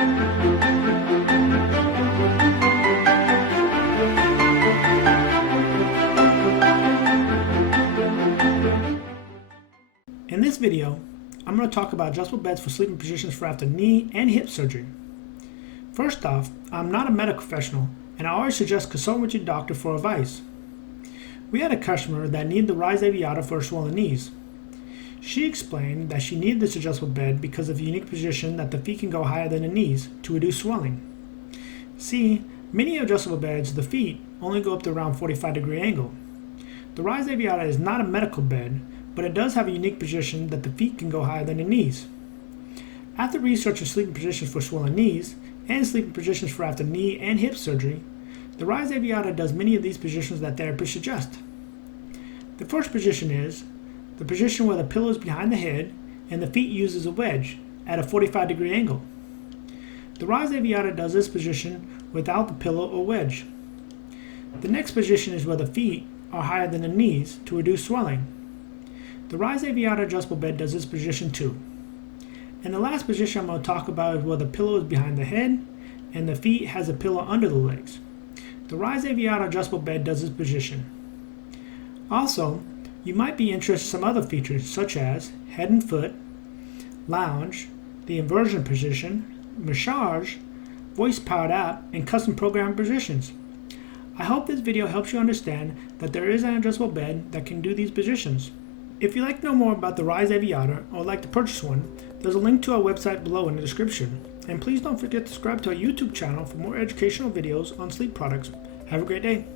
In this video, I'm going to talk about adjustable beds for sleeping positions for after knee and hip surgery. First off, I'm not a medical professional, and I always suggest consulting with your doctor for advice. We had a customer that needed the Rize Aviada for her swollen knees. She explained that she needed this adjustable bed because of the unique position that the feet can go higher than the knees to reduce swelling. See, many adjustable beds, the feet only go up to around 45-degree angle. The Rize Aviada is not a medical bed, but it does have a unique position that the feet can go higher than the knees. After researching sleeping positions for swollen knees and sleeping positions for after knee and hip surgery, the Rize Aviada does many of these positions that therapists suggest. The first position is the position where the pillow is behind the head and the feet uses a wedge at a 45-degree angle. The Rize Aviada does this position without the pillow or wedge. The next position is where the feet are higher than the knees to reduce swelling. The Rize Aviada adjustable bed does this position too. And the last position I'm going to talk about is where the pillow is behind the head and the feet has a pillow under the legs. The Rize Aviada adjustable bed does this position. Also, you might be interested in some other features such as head and foot, lounge, the inversion position, massage, voice-powered app, and custom programming positions. I hope this video helps you understand that there is an adjustable bed that can do these positions. If you'd like to know more about the Rize Aviada or would like to purchase one, there's a link to our website below in the description. And please don't forget to subscribe to our YouTube channel for more educational videos on sleep products. Have a great day.